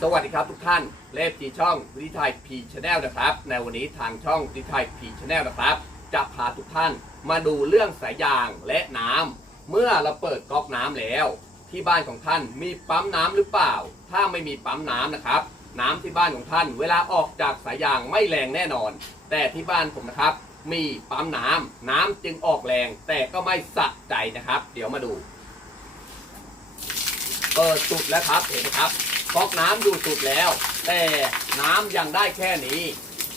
สวัสดีครับทุกท่านเลฟจีช่องวิทยไทยพีชแนลนะครับ ในวันนี้ทางช่องวิทยไทยพีชแนลนะครับ จะพาทุกท่านมาดูเรื่องสายยางและน้ำเมื่อเราเปิดก๊อกน้ำแล้ว ที่บ้านของท่านมีปั๊มน้ำหรือเปล่า ถ้าไม่มีปั๊มน้ำนะครับ น้ำที่บ้านของท่าน เวลาออกจากสายยางไม่แรงแน่นอน แต่ที่บ้านผมนะครับ มีปั๊มน้ำน้ำจึงออกแรง แต่ก็ไม่สะใจนะครับ เดี๋ยวมาดู เปิดสุดแล้วครับเห็นไหมครับ ก๊อกน้ำอยู่สุดแล้ว แต่น้ำยังได้แค่นี้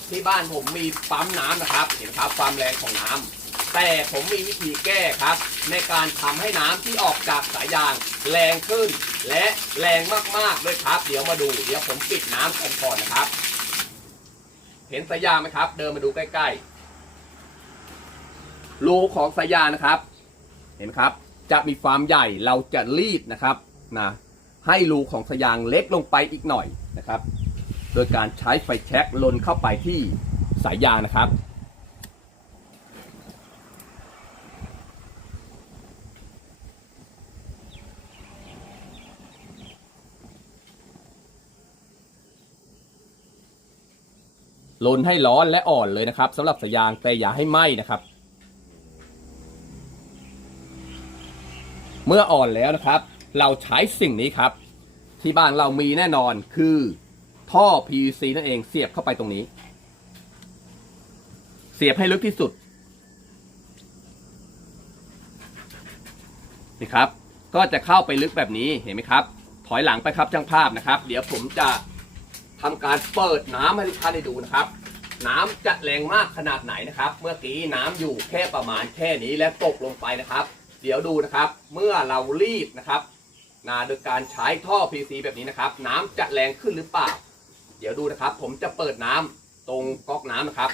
ที่บ้านผมมีปั๊มน้ำนะครับ เห็นครับความแรงของน้ำแต่ผมมีวิธีแก้ครับ ในการทำให้น้ำที่ออกจากสายยางแรงขึ้น และแรงมากๆด้วยครับ เดี๋ยวมาดูเดี๋ยวผมปิดน้ำก่อนก่อนนะครับ เห็นสายยางไหมครับ เดินมาดูใกล้ๆรูของสายยางนะครับ เห็นครับ จะมีความใหญ่เราจะรีดนะครับนะ ให้รูของสยยางเล็กลงไปอีกหน่อยนะครับ โดยการใช้ไฟแช็กลนเข้าไปที่สายยางนะครับ ลนให้ร้อนและอ่อนเลยนะครับสำหรับสายยางแต่อย่าให้ไหม้นะครับ เมื่ออ่อนแล้วนะครับ เราใช้สิ่งนี้ครับ ที่บ้านเรามีแน่นอนคือท่อ PVC นั่นเองเสียบเข้าไปตรงนี้ เสียบให้ลึกที่สุดนี่ครับ ก็จะเข้าไปลึกแบบนี้เห็นไหมครับ ถอยหลังไปครับช่างภาพนะครับ เดี๋ยวผมจะทำการเปิดน้ำให้ทุกท่านได้ดูนะครับ น้ำจะแรงมากขนาดไหนนะครับ เมื่อกี้น้ำอยู่แค่ประมาณแค่นี้และตกลงไปนะครับ เดี๋ยวดูนะครับ เมื่อเรารีดนะครับ นาโดยการใช้ท่อ PVC แบบนี้นะครับ น้ำจะแรงขึ้นหรือเปล่า เดี๋ยวดูนะครับ ผมจะเปิดน้ำตรงก๊อกน้ำนะครับ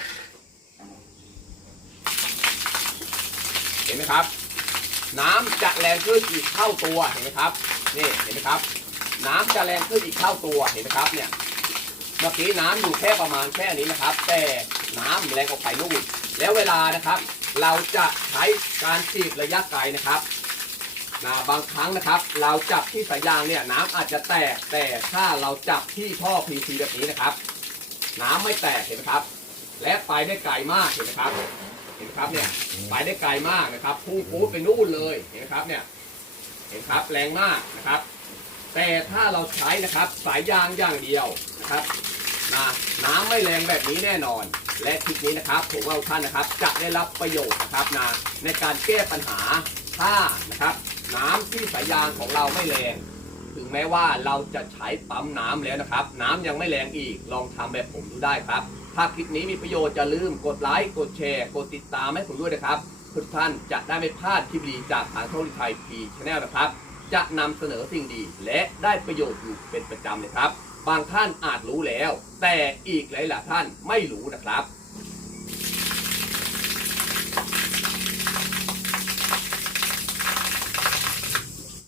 เห็นไหมครับ น้ำจะแรงขึ้นอีกเท่าตัวเห็นไหมครับนี่เห็นไหมครับ น้ำจะแรงขึ้นอีกเท่าตัวเห็นไหมครับเนี่ยเมื่อกี้น้ำอยู่แค่ประมาณแค่นี้นะครับ แต่น้ำแรงออกไปนู่นแล้วเวลานะครับ เราจะใช้การฉีดระยะไกลนะครับ นะบางครั้งนะครับ เราจับที่สายยางเนี่ยน้ำอาจจะแตกแต่ถ้าเราจับที่ท่อ PVC แบบนี้นะครับ น้ำไม่แตกเห็นไหมครับ และไปได้ไกลมากเห็นไหมครับ เห็นไหมครับเนี่ยไปได้ไกลมากนะครับพุ่งปูดไปนู่นเลยเห็นไหมครับเนี่ยเห็นครับแรงมากนะครับ แต่ถ้าเราใช้นะครับสายยางอย่างเดียวนะครับนะน้ำไม่แรงแบบนี้แน่นอน และคลิปนี้นะครับผมว่าท่านนะครับจะได้รับประโยชน์นะครับนะในการแก้ปัญหาถ้านะครับ น้ำที่สายยางของเราไม่แรง ถึงแม้ว่าเราจะใช้ปั๊มน้ำแล้วนะครับ น้ำยังไม่แรงอีก ลองทำแบบผมดูได้ครับ ถ้าคลิปนี้มีประโยชน์อย่าลืมกดไลค์ กดแชร์ กดติดตามให้ผมด้วยนะครับทุกท่านจะได้ไม่พลาดคลิปดีจากทางช่องไทยพีชแนลนะครับ จะนำเสนอสิ่งดีและได้ประโยชน์อยู่เป็นประจำเลยครับ บางท่านอาจรู้แล้ว แต่อีกหลายๆท่านไม่รู้นะครับ